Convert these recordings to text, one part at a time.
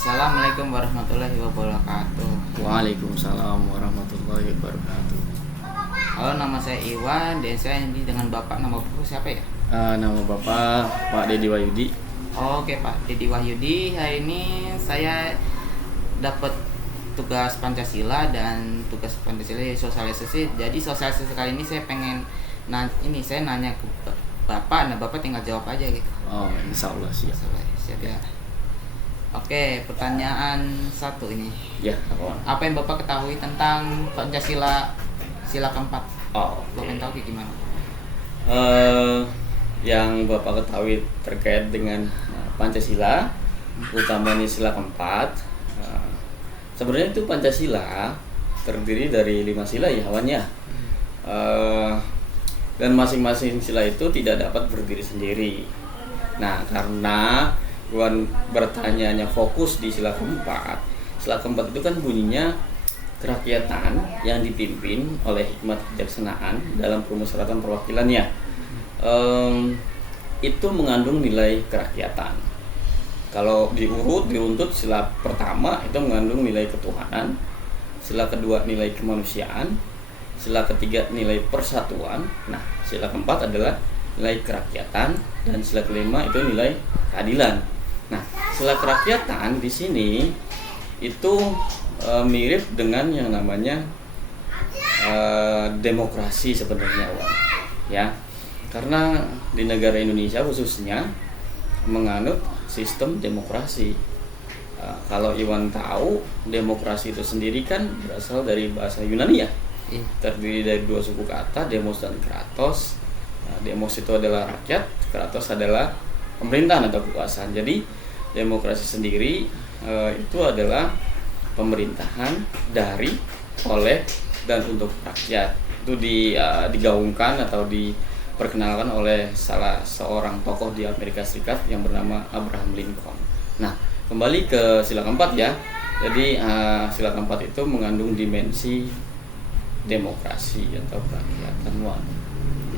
Assalamualaikum warahmatullahi wabarakatuh. Waalaikumsalam warahmatullahi wabarakatuh. Halo, nama saya Iwan dan saya ini dengan Bapak. Nama Bapak siapa ya? Nama Bapak Pak Dedi Wahyudi. Oke, Pak Dedi Wahyudi. Hari ini saya dapat tugas Pancasila dan tugas Pancasila sosialisasi. Jadi sosialisasi kali ini saya pengen saya nanya ke Bapak. Nah, Bapak tinggal jawab aja gitu. Oh, insya Allah siap. Siap ya. Oke, pertanyaan satu ini. Ya, apa? Apa yang Bapak ketahui tentang Pancasila sila keempat? Oh, Bapak tahu kayak gimana? Yang Bapak ketahui terkait dengan Pancasila, utamanya sila keempat. Sebenarnya itu Pancasila terdiri dari 5 sila ya awalnya. Dan masing-masing sila itu tidak dapat berdiri sendiri. Nah, karena Iwan bertanyanya fokus di sila keempat. Sila keempat itu kan bunyinya kerakyatan yang dipimpin oleh hikmat kebijaksanaan dalam permusyawaratan perwakilannya. Itu mengandung nilai kerakyatan. Kalau diruntut sila pertama itu mengandung nilai ketuhanan, sila kedua nilai kemanusiaan, sila ketiga nilai persatuan. Nah, sila keempat adalah nilai kerakyatan dan sila kelima itu nilai keadilan. Nah, sila kerakyatan di sini itu mirip dengan yang namanya demokrasi sebenarnya, Wan. Ya, karena di negara Indonesia khususnya menganut sistem demokrasi. Kalau Iwan tahu, demokrasi itu sendiri kan berasal dari bahasa Yunani ya. Terdiri dari 2 suku kata, demos dan kratos. Demos itu adalah rakyat, kratos adalah pemerintahan atau kekuasaan. Jadi demokrasi sendiri itu adalah pemerintahan dari, oleh, dan untuk rakyat. Itu digaungkan atau diperkenalkan oleh salah seorang tokoh di Amerika Serikat yang bernama Abraham Lincoln. Nah, kembali ke sila keempat ya. Jadi sila keempat itu mengandung dimensi demokrasi atau kerakyatan,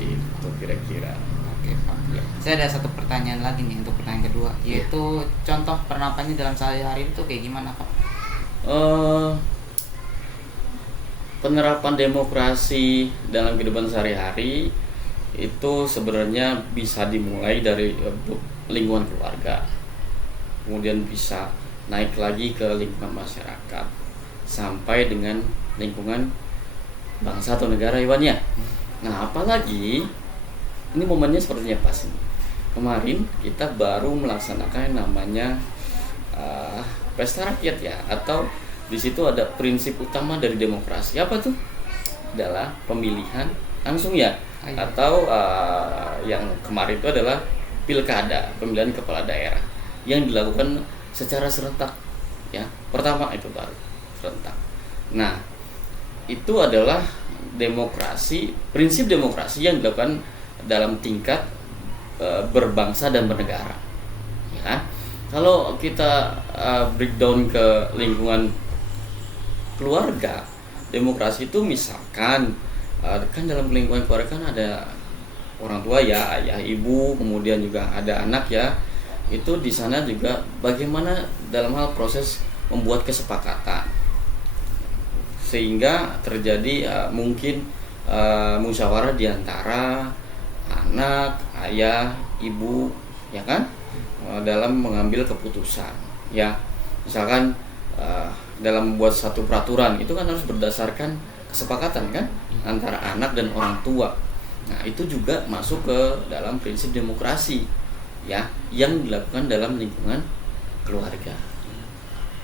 itu kira-kira. Oke, Pak. Saya ada satu pertanyaan lagi nih untuk pertanyaan kedua, yaitu contoh penerapannya dalam sehari-hari itu kayak gimana, Pak? Penerapan demokrasi dalam kehidupan sehari-hari itu sebenarnya bisa dimulai dari lingkungan keluarga, kemudian bisa naik lagi ke lingkungan masyarakat, sampai dengan lingkungan bangsa atau negara, Iwan ya. Nah, apalagi ini momennya sepertinya pas ini. Kemarin kita baru melaksanakan yang namanya pesta rakyat ya, atau di situ ada prinsip utama dari demokrasi. Apa tuh? Adalah pemilihan langsung ya, atau yang kemarin itu adalah pilkada, pemilihan kepala daerah yang dilakukan secara serentak ya. Pertama itu baru serentak. Nah, itu adalah demokrasi, prinsip demokrasi yang dilakukan dalam tingkat berbangsa dan bernegara ya. Kalau kita breakdown ke lingkungan keluarga, demokrasi itu misalkan kan dalam lingkungan keluarga kan ada orang tua ya, ayah, ibu, kemudian juga ada anak ya. Itu di sana juga bagaimana dalam hal proses membuat kesepakatan sehingga terjadi mungkin musyawarah di antara anak, ayah, ibu, ya kan, dalam mengambil keputusan. Ya, misalkan dalam membuat satu peraturan itu kan harus berdasarkan kesepakatan kan antara anak dan orang tua. Nah, itu juga masuk ke dalam prinsip demokrasi, ya, yang dilakukan dalam lingkungan keluarga.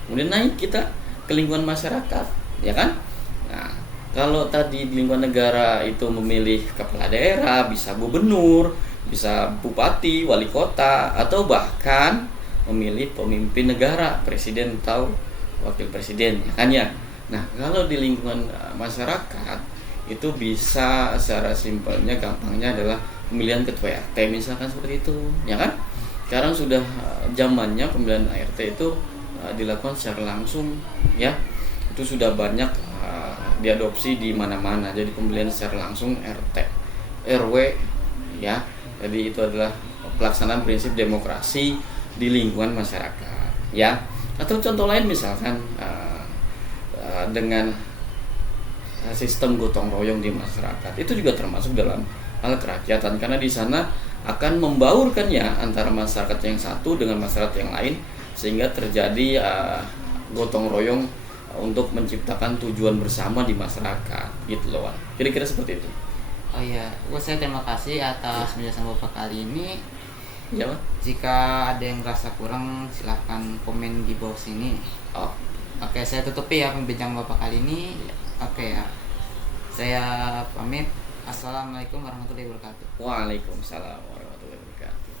Kemudian naik kita ke lingkungan masyarakat, ya kan. Nah, kalau tadi di lingkungan negara itu memilih kepala daerah, bisa gubernur, bisa bupati, wali kota, atau bahkan memilih pemimpin negara, presiden atau wakil presiden, ya kan ya. Nah, kalau di lingkungan masyarakat itu bisa secara simpelnya, gampangnya adalah pemilihan ketua RT misalkan seperti itu, ya kan. Sekarang sudah zamannya pemilihan RT itu dilakukan secara langsung, ya. Itu sudah banyak diadopsi di mana-mana. Jadi pemilihan secara langsung RT, RW ya. Jadi itu adalah pelaksanaan prinsip demokrasi di lingkungan masyarakat ya. Atau contoh lain misalkan dengan sistem gotong royong di masyarakat itu juga termasuk dalam hal kerakyatan, karena di sana akan membaurkannya antara masyarakat yang satu dengan masyarakat yang lain sehingga terjadi gotong royong untuk menciptakan tujuan bersama di masyarakat gitu loh Wan. Kira-kira seperti itu. Oh iya, saya terima kasih atas penjelasan Bapak kali ini. Ya Wan? Jika ada yang merasa kurang silahkan komen di bawah sini. Oh, Oke, saya tutupi ya pembicaraan Bapak kali ini. Oke ya, saya pamit. Assalamualaikum warahmatullahi wabarakatuh. waalaikumsalam warahmatullahi wabarakatuh.